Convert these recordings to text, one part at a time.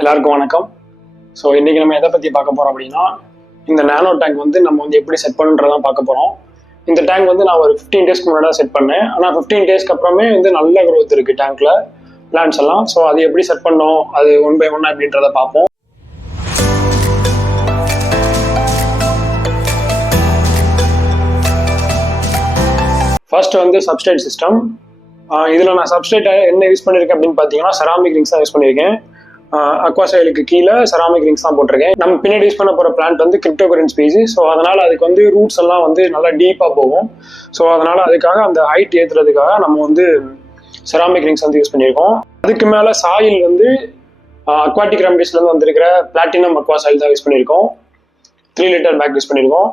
எல்லாருக்கும் வணக்கம். ஸோ இன்னைக்கு நம்ம எதை பற்றி பார்க்க போகிறோம் அப்படின்னா, இந்த நானோ டேங்க் வந்து நம்ம வந்து எப்படி செட் பண்ணுறதான் பார்க்க போகிறோம். இந்த டேங்க் வந்து நான் ஒரு 15 டேஸ்க்கு முன்னாடி செட் பண்ணேன். ஆனால் 15 டேஸ்க்கு அப்புறமே வந்து நல்ல க்ரோத் இருக்குது டேங்க்ல பிளான்ஸ் எல்லாம். ஸோ அது எப்படி செட் பண்ணோம், அது ஒன் பை ஒன் அப்படின்றத பார்ப்போம். ஃபர்ஸ்ட் வந்து சப்ஸ்ட்ரேட் சிஸ்டம். இதில் நான் சப்ஸ்ட்ரேட் என்ன யூஸ் பண்ணியிருக்கேன் அப்படின்னு பார்த்தீங்கன்னா, செராமிக் ரிங்ஸ் தான் யூஸ் பண்ணியிருக்கேன். அக்வாசைலுக்கு கீழே செராமிக் ரிங்ஸ் தான் போட்டிருக்கேன். நம்ம பின்னாடி யூஸ் பண்ண போகிற பிளான்ட் வந்து கிரிப்டோகரன் ஸ்பீசிஸ். ஸோ அதனால் அதுக்கு வந்து ரூட்ஸ் எல்லாம் வந்து நல்லா டீப்பாக போகும். ஸோ அதனால் அதுக்காக அந்த ஹைட் ஏற்றுறதுக்காக நம்ம வந்து செராமிக் ரிங்ஸ் வந்து யூஸ் பண்ணியிருக்கோம். அதுக்கு மேலே சாயில் வந்து அக்வாட்டிக் ரெமடிஸ்லேருந்து வந்திருக்கிற பிளாட்டினம் அக்வாசாயில் தான் யூஸ் பண்ணியிருக்கோம். 3 லிட்டர் பேக் யூஸ் பண்ணியிருக்கோம்.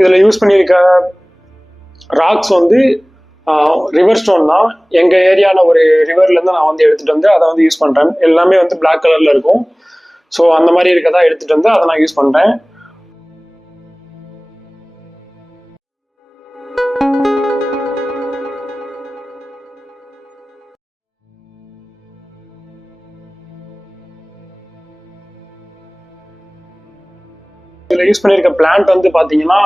இதில் யூஸ் பண்ணியிருக்க ராக்ஸ் வந்து ரிவர் ஸ்டோன் தான். எங்கள் ஏரியாவில் ஒரு ரிவர்லேருந்து நான் வந்து எடுத்துகிட்டு வந்து அதை வந்து யூஸ் பண்ணுறேன். எல்லாமே வந்து பிளாக் கலரில் இருக்கும். ஸோ அந்த மாதிரி இருக்கதான் எடுத்துகிட்டு வந்து அதை நான் யூஸ் பண்ணுறேன். இதில் யூஸ் பண்ணியிருக்க பிளான்ட் வந்து பார்த்தீங்கன்னா,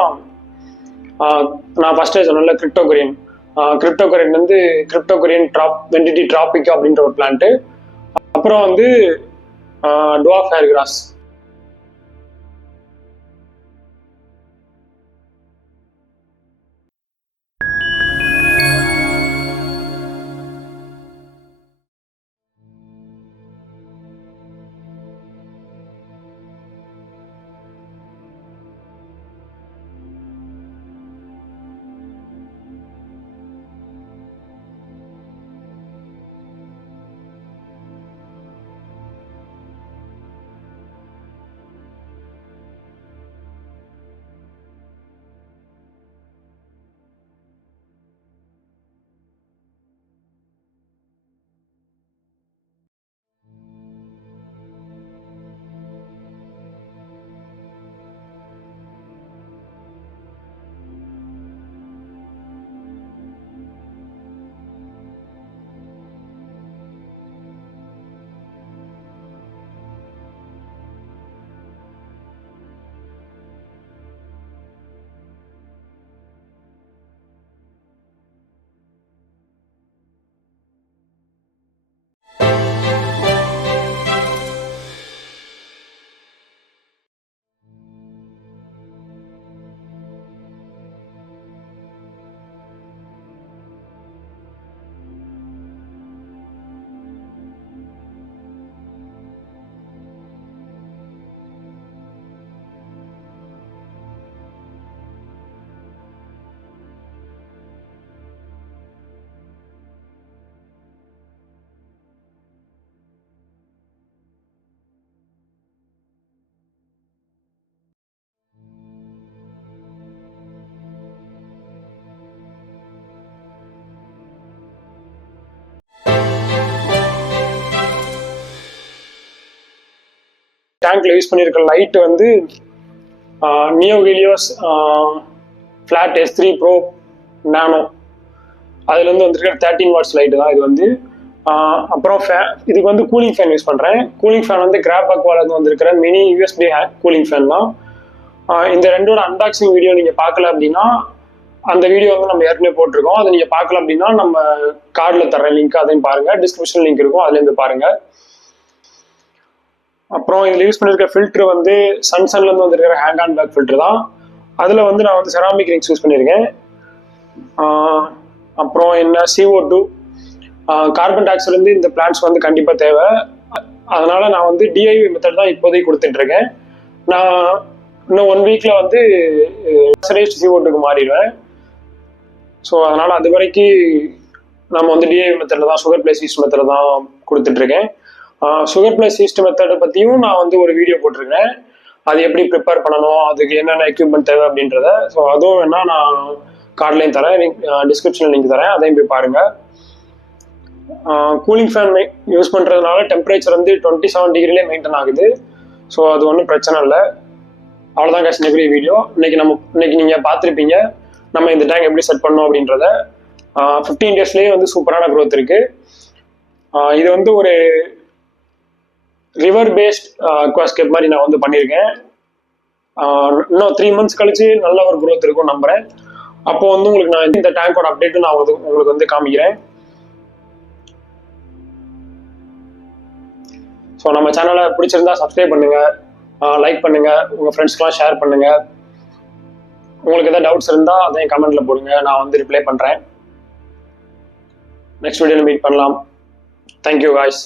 நான் ஃபர்ஸ்டே சொன்னேன்ல கிரிப்டோகரியன். கிரிப்டோகரியன் வந்து கிரிப்டோகரியன் வெண்டிட்டி டிராபிக் அப்படின்ற ஒரு பிளான்ட்டு. அப்புறம் வந்து டுவார்ஃப் ஹேர் கிராஸ். டேங்க்ல யூஸ் பண்ணியிருக்க லைட் வந்து நியோஹீலியோஸ் ஃபிளாட் S3 ப்ரோ நானோ அதுலேருந்து வந்துருக்கிற 13 வாட்ஸ் லைட்டு தான் இது வந்து. அப்புறம் இதுக்கு வந்து கூலிங் ஃபேன் யூஸ் பண்ணுறேன். கூலிங் ஃபேன் வந்து கிராப் அக்வாலேருந்து வந்திருக்கிற மினி USB கூலிங் ஃபேன் தான். இந்த ரெண்டோட அன்பாக்சிங் வீடியோ நீங்கள் பார்க்கல அப்படின்னா, அந்த வீடியோ வந்து நம்ம ஏற்கனவே போட்டிருக்கோம். அதை நீங்கள் பார்க்கல அப்படின்னா நம்ம கார்டில் தர்ற லிங்க் அதையும் பாருங்கள். டிஸ்கிரிப்ஷன் லிங்க் இருக்கும், அதுலேயும் போய் பாருங்கள். அப்புறம் இதில் யூஸ் பண்ணியிருக்க ஃபில்ட்ரு வந்து சன்சன்லேருந்து வந்துருக்கிற ஹேண்ட் ஆன் பேக் ஃபில்ட்ரு தான். அதில் வந்து நான் வந்து செராமிக் ரிங்ஸ் யூஸ் பண்ணியிருக்கேன். அப்புறம் என்ன CO2 கார்பன் டை ஆக்சைடு வந்து இந்த பிளான்ட்ஸ் வந்து கண்டிப்பாக தேவை. அதனால நான் வந்து DIY மெத்தட் தான் இப்போதைக்கு கொடுத்துட்ருக்கேன். நான் இன்னும் 1 வீக்கில் வந்து CO2க்கு மாறிடுவேன். ஸோ அதனால் அது வரைக்கும் நம்ம வந்து DIY மெத்தடில் தான், சுகர் பிளஸ் ஈஸ்ட் மெத்தடில் தான் கொடுத்துட்ருக்கேன். சுகர் பிளஸ் ஈஸ்ட் மெத்தடை பற்றியும் நான் வந்து ஒரு வீடியோ போட்டிருக்கேன். அது எப்படி ப்ரிப்பேர் பண்ணணும், அதுக்கு என்னென்ன எக்யூப்மெண்ட் தேவை அப்படின்றத. ஸோ அதுவும் வேணா நான் கார்ட்லையும் தரேன், டிஸ்கிரிப்ஷனில் லிங்க் தரேன், அதையும் போய் பாருங்கள். கூலிங் ஃபேன் யூஸ் பண்ணுறதுனால டெம்பரேச்சர் வந்து 27 டிகிரிலே மெயின்டைன் ஆகுது. ஸோ அது ஒன்றும் பிரச்சனை இல்லை. அவ்வளோதான் guys இன்னைக்கு வீடியோ. இன்னைக்கு நீங்கள் பார்த்துருப்பீங்க நம்ம இந்த டேங்க் எப்படி செட் பண்ணோம் அப்படின்றத. 15 டேஸ்லேயே வந்து சூப்பரான க்ரோத் இருக்குது. இது வந்து ஒரு ரிவர் பேஸ்ட் அக்வாஸ்கேப் மாதிரி நான் வந்து பண்ணியிருக்கேன். இன்னும் 3 months கழிச்சு நல்ல ஒரு க்ரோத் இருக்கும் நம்புறேன். அப்போ வந்து உங்களுக்கு நான் இந்த டேங்கோட அப்டேட்டும் நான் உங்களுக்கு வந்து காமிக்கிறேன். ஸோ நம்ம சேனலை பிடிச்சிருந்தா சப்ஸ்கிரைப் பண்ணுங்க, லைக் பண்ணுங்க, உங்க ஃப்ரெண்ட்ஸ்க்கெலாம் ஷேர் பண்ணுங்க. உங்களுக்கு எதாவது டவுட்ஸ் இருந்தால் அதையும் கமெண்ட்ல போடுங்க, நான் வந்து ரிப்ளை பண்றேன். நெக்ஸ்ட் வீடியோவில் மீட் பண்ணலாம். Thank you guys.